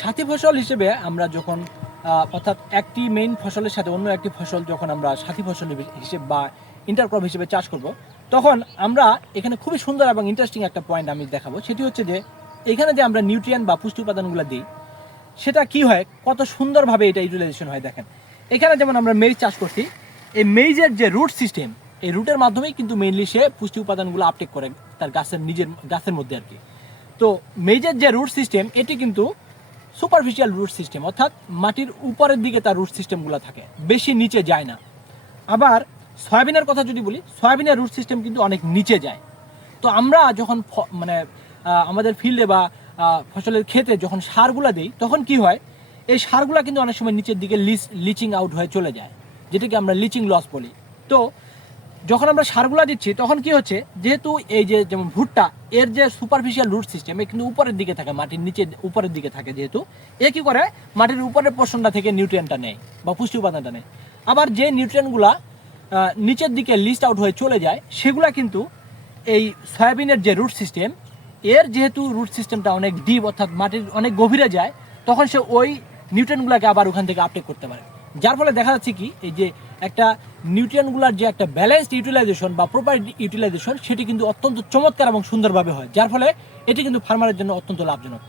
সাথী ফসল হিসেবে আমরা যখন অর্থাৎ একটি মেইন ফসলের সাথে অন্য একটি ফসল যখন আমরা সাথী ফসল হিসেবে বা ইন্টারক্রপ হিসেবে চাষ করব, তখন আমরা এখানে খুবই সুন্দর এবং ইন্টারেস্টিং একটা পয়েন্ট আমি দেখাবো। সেটি হচ্ছে যে, এখানে যে আমরা নিউট্রিয়েন্ট বা পুষ্টি উপাদানগুলো দিই, সেটা কি হয়? কত সুন্দরভাবে এটা ইউটিলাইজেশন হয় দেখেন। এখানে যেমন আমরা মেইজ চাষ করছি, এই মেইজের যে রুট সিস্টেম এই রুটের মাধ্যমেই কিন্তু মেইনলি সে পুষ্টি উপাদানগুলো আপটেক করে তার গাছের নিজের, গাছের মধ্যে আর কি। তো মেজের যে রুট সিস্টেম এটি কিন্তু সুপারফিশিয়াল রুট সিস্টেম অর্থাৎ মাটির উপরের দিকে তার রুট সিস্টেমগুলো থাকে, বেশি নিচে যায় না। আবার সয়াবিনের কথা যদি বলি, সয়াবিনের রুট সিস্টেম কিন্তু অনেক নিচে যায়। তো আমরা যখন মানে আমাদের ফিল্ডে বা ফসলের ক্ষেতে যখন সারগুলা দিই, তখন কি হয়? এই সারগুলা কিন্তু অনেক সময় নিচের দিকে লিচিং আউট হয়ে চলে যায়, যেটাকে আমরা লিচিং লস বলি। তো যখন আমরা সারগুলা দিচ্ছি, তখন কি হচ্ছে? যেহেতু এই যে যেমন ভুট্টা, এর যে সুপারফিশিয়াল রুট সিস্টেম এ কিন্তু উপরের দিকে থাকে, মাটির নিচে উপরের দিকে থাকে যেহেতু। এ কি করে? মাটির উপরের পোর্শনটা থেকে নিউট্রিয়েন্টটা নেয় বা পুষ্টি উপাদানটা নেয়। আবার যে নিউট্রিয়েন্টগুলা নিচের দিকে লিস্ট আউট হয়ে চলে যায়, সেগুলা কিন্তু এই সয়াবিনের যে রুট সিস্টেম এর যেহেতু রুট সিস্টেমটা অনেক ডিপ অর্থাৎ মাটির অনেক গভীরে যায়, তখন সে ওই নিউট্রিয়েন্টগুলোকে আবার ওখান থেকে আপটেক করতে পারে। যার ফলে দেখা যাচ্ছে কি, এই যে একটা নিউট্রিয়ানগুলার যে একটা ব্যালেন্সড ইউটিলাইজেশন বা প্রপার ইউটিলাইজেশন সেটি কিন্তু অত্যন্ত চমৎকার এবং সুন্দরভাবে হয়। যার ফলে এটি কিন্তু ফার্মারের জন্য অত্যন্ত লাভজনক।